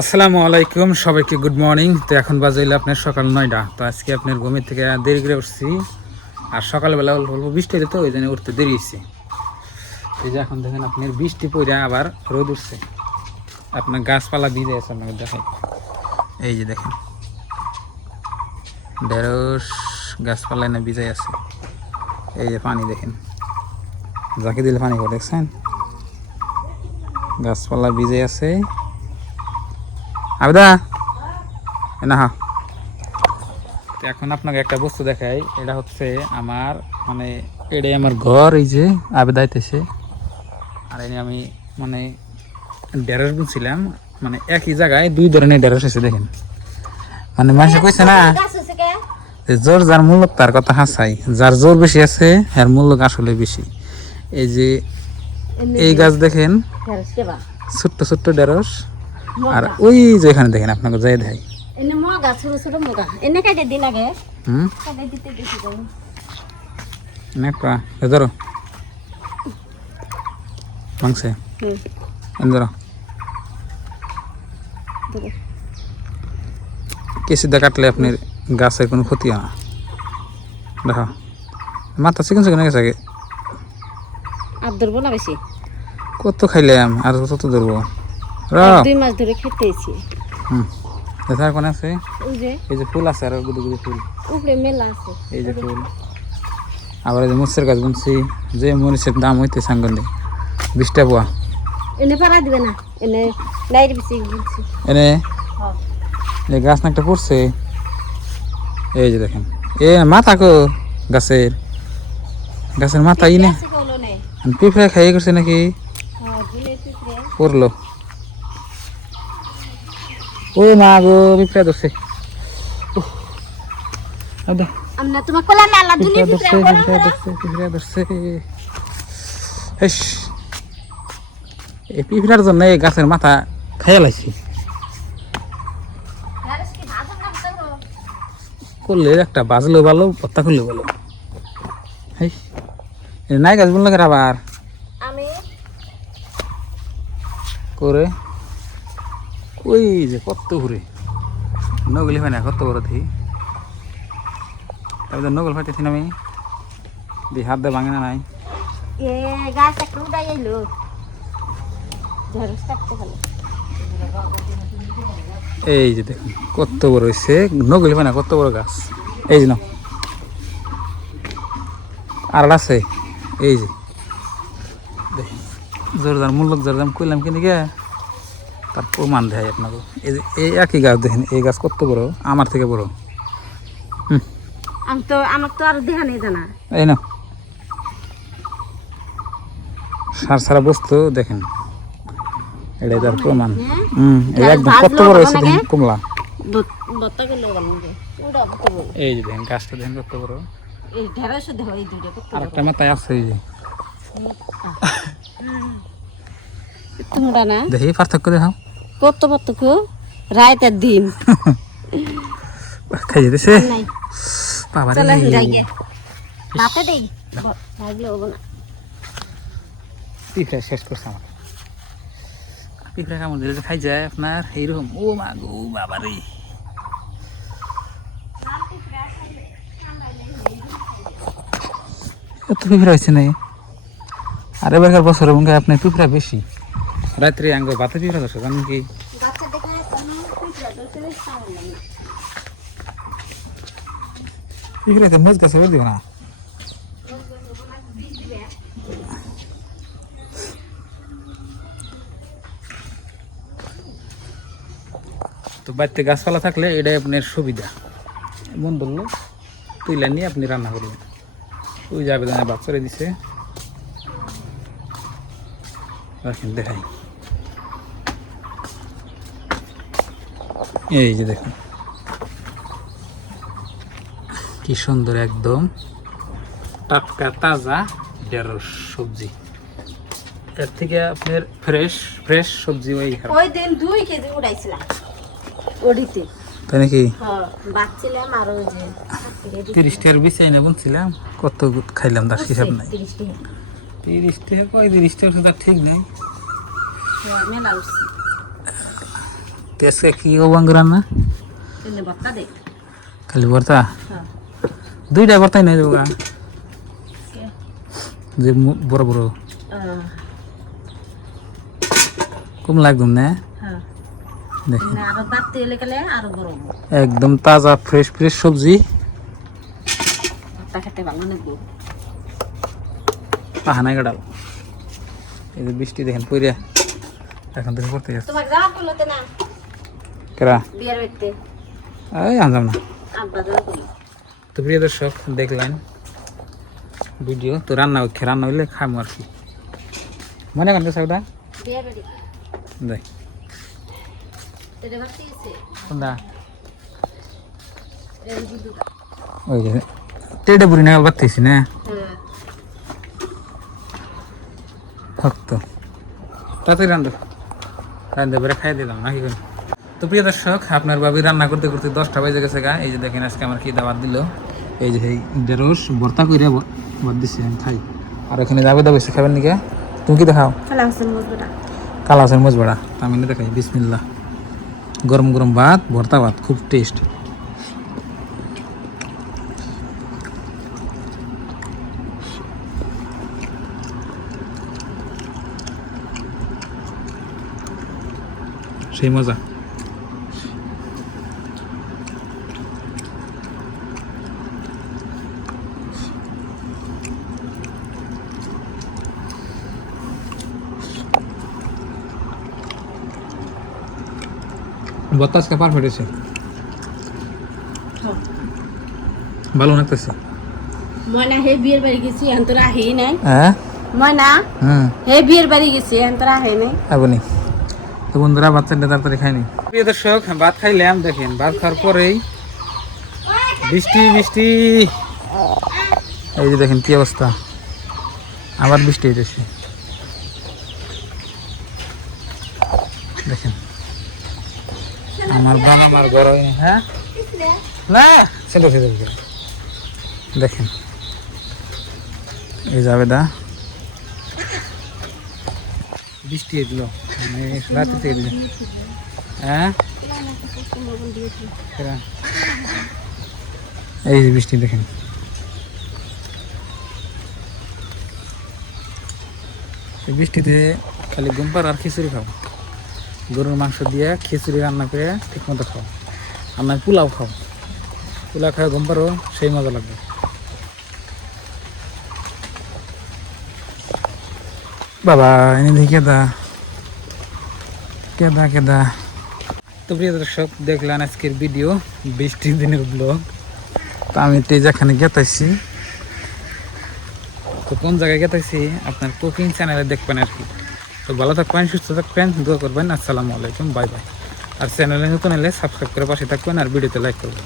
আসসালামু আলাইকুম সবাইকে গুড মর্নিং। তো এখন বাজে হইলো আপনার সকাল 9টা। তো আজকে আপনার ঘুমের থেকে দেরি করে উঠছি, আর সকালবেলা অল্প অল্প বৃষ্টি হইলে তো ওই জন্য উঠতে দেরি হয়েছে। এই যে এখন দেখেন আপনার বৃষ্টি পড়ে আবার রোদ উঠছে, আপনার গাছপালা ভিজে আছে। আপনাকে দেখাই, এই যে দেখেন ঢেঁড়স গাছপালা এনে ভিজে আছে। এই যে পানি দেখেন, যাকে দিলে পানি করে দেখছেন, গাছপালা ভিজে আছে। আবেদা না, তো এখন আপনাকে একটা বস্তু দেখাই। এটা হচ্ছে আমার মানে এটাই আমার ঘর। এই যে আবেদা আইতেছে, আর এই আমি মানে ঢেঁড়স বুনছিলাম, মানে একই জায়গায় দুই ধরনের ঢেঁড়স আছে দেখেন। মানে মানুষে কইছে না যে জোর যার মূল্য তার কথা হাসাই, যার জোর বেশি আছে এর মূল্য আসলে বেশি। এই যে এই গাছ দেখেন ছোট্ট ছোট্ট ঢেঁড়স, আর ওই যে এখানে দেখেন আপনাকে যাই দেখাই। ধরো মাংসে ধরো কেসিদা কাটলে আপনার গাছের কোনো ক্ষতি হয় না। দেখো মাথা চিকেন চিকেন গেছে আগে, আর ধরবো না বেশি, কত খাইলাম আর কত ধরবো। 2 মাস ধরে খেতেছি। দেখার কোন আছে, এই যে ফুল আছে আর গুদু গুদু ফুল উপরে মেলা আছে, এই যে ফুল। আবার এই যে মরিচের গাছ বুনছি, যে মরিচের দাম হইতে সাঙ্গনে 20 টাকা পোয়া। এনে পারা দিবে না, এনে লাইট বেশি বুনছি এনে এই গাছ না একটা পড়ছে, এই যে দেখেন এ মাথা কো গাছের গাছের মাথা ইনে পিঁপড়া খাইয়ে করছে নাকি পড়লো। ও মা গো পিঁপড়া ধরছে, আমরা তোমার কোলা না আল্লাহ দুলি পিঁপড়া ধরছে। এই পিঁপড়ার জন্য এই গাছের মাথা খাইয়া লাইছি। করলে একটা বাজলেও ভালো, পত্তা খুললেও ভালো। নাই গাছ বললো আবার আমি করে ওই যে কত ঘুরে নগলি হয় না, কত বড় দেখি। তারপরে নগল ফাইতেছি না আমি, দি হাত দিয়ে ভাঙে না নাই। এ গাছ একটা উড়াই আইলো, ঢেঁড়স কাটতে ভালো। এই যে দেখুন কত বড় হয়েছে, নগলি হয় না, কত বড় গাছ। এই যে না আর আছে, এই যে দেখুন জোরদার মূল্য জোরদাম কইলাম কিনে গে, তার প্রমাণ দেয় আপনাকে। এই যে এই একই গাছ দেখেন, এই গাছ কত বড়, আমার থেকে বড়। আমার তো আর দেখা নেই জানা। এই না সার সারা বস্তু দেখেন, এটাই তার প্রমাণ। একদম কত বড় হয়েছে দেখেন কমলা। এই যে দেখেন গাছটা দেখেন কত বড়, আর একটা মাথায় আছে। এই যে তোমরা না দেখি পার্থক্য দেখাও, কত পার্থক্য। রাতের দিন খাইয়ে দিছে বাবা রে। পিঁপড়া শেষ করছে আমার, পিঁপড়া কামড় দিলে খাই যায় আপনার এইরকম। ও মা গো বাবা রে, এত পিঁপড়া হয়েছে নাই। আর এবারকার বছর মনে হয় আপনার পিঁপড়া বেশি। রাত্রে আঙ্গ বাতে পিঁপড়া ধরছে জানেন কি? পিঁপড়া তো মজ গাছে দিব না। তো বাড়িতে গাছপালা থাকলে এটাই আপনার সুবিধা। মন ধরলো তুইলা নিয়ে আপনি রান্না করবেন। ওই যে আবেদনে বাচ্চারে দিছে, দেখাই। এই যে দেখুন কি সুন্দর, একদম টাটকা তাজা ঢেঁড়স সবজি। এর থেকে আপনার ফ্রেশ ফ্রেশ সবজি ওই দিন 2 কেজি উড়াইছিলাম ওডিতে, তাই নাকি? বাচ্চিলাম আর ওই যে 30 টাকার বেশি এনে বলছিলাম, কত খাইলাম তার হিসাব নাই। 30 টাকা কই, 30 টাকা ঠিক নাই। তো আজকে কি হবো রান্না? তেলে ভর্তা দে। খালি ভর্তা? হ্যাঁ। দুইটা ভর্তাই নিয়ে যাবো গা। যে বড় বড় কম লাগবে না? হ্যাঁ। দেখি না আরো বাড়তে এলে গেলে আরো বড় হবো। একদম তাজা ফ্রেশ ফ্রেশ সবজি। ভর্তা খেতে ভালো লাগবে। পাহানাই গাড়াল। এই যে বৃষ্টি দেখেন পইরা এখন থেকে পড়তে যাচ্ছে। তোমার যাওয়া করলো তো না কেরা? বিয়ার ব্যক্তি এই আনজাম না। আব্বা যাওয়া করলো। তো প্রিয় দর্শক দেখলেন ভিডিও, তো রান্না হইলে খামো আর কি। মনে করেন ওটা বিয়ার বাড়ি দেখ তেলে ভর্তি আছে। কোনটা? এই দুধ। ওই যে টেডে বুড়ি না বাড়তেছি না হ্যাঁ। ভক্ত তাড়াতাড়ি রান্ধে বেড়ে খাই দিলাম নাকি করে। তো প্রিয় দর্শক আপনার ভাবি রান্না করতে করতে 10টা বেজে গেছে গা। এই যে দেখেন আজকে আমার কি দাবার দিল, এই যে এই ঢেঁড়স ভর্তা করে ভাত দিচ্ছি আমি খাই। আর এখানে যাবে বসে খাবেন নাকি? তুমি কি দেখাও? কালা হোসেন মজবুরা। কালা হাসেন মজবড়া আমি না দেখাই। বিসমিল্লাহ। গরম গরম ভাত, ভর্তা ভাত, খুব টেস্ট। সেই মজা। বাতাসকে পার ফেটেছে, ভালো লাগতেছে। ময়না হে বিয়ের বাড়ি গেছি অন্তরা আহেই নাই। হ্যাঁ ময়না হে বিয়ের বাড়ি গেছি অন্তরা আহে নাই। আপনি তো বন্ধুরা বাচ্চাটা তাড়াতাড়ি খাইনি। প্রিয় দর্শক ভাত খাইলাম, দেখেন ভাত খাওয়ার পরেই বৃষ্টি বৃষ্টি। এই যে দেখেন কি অবস্থা, আবার বৃষ্টি হইতেছে দেখেন। আমার বান আমার ঘর হয়নি। হ্যাঁ না সেটা সেটা দেখেন এই যাবে দা বৃষ্টি এগুলো মানে রাতে থেকে দিল। হ্যাঁ এই যে বৃষ্টি দেখেন। এই বৃষ্টিতে খালি ঘুম পার আর খিচুড়ি খাও, গরুর মাংস দিয়ে খিচুড়ি রান্না করে ঠিক মতো খাও। আর নয় পোলাও খাও, পোলাও খাওয়া ঘুম পারো সেই মজা লাগবে। বাবা এনে দেখি কেদা কেদা কেদা। তো প্রিয় দর্শক দেখলেন আজকের ভিডিও, বৃষ্টির দিনের ব্লগ। তো আমি যেখানে গেতাইছি, তো কোন জায়গায় গেতাইছি আপনার কুকিং চ্যানেলে দেখবেন আর কি। তো ভালো থাকবেন, সুস্থ থাকবেন, দোয়া করবেন। আসসালামু আলাইকুম, বাই বাই। আর চ্যানেলে নতুন এলে সাবস্ক্রাইব করে পাশে থাকবেন আর ভিডিওতে লাইক করবেন।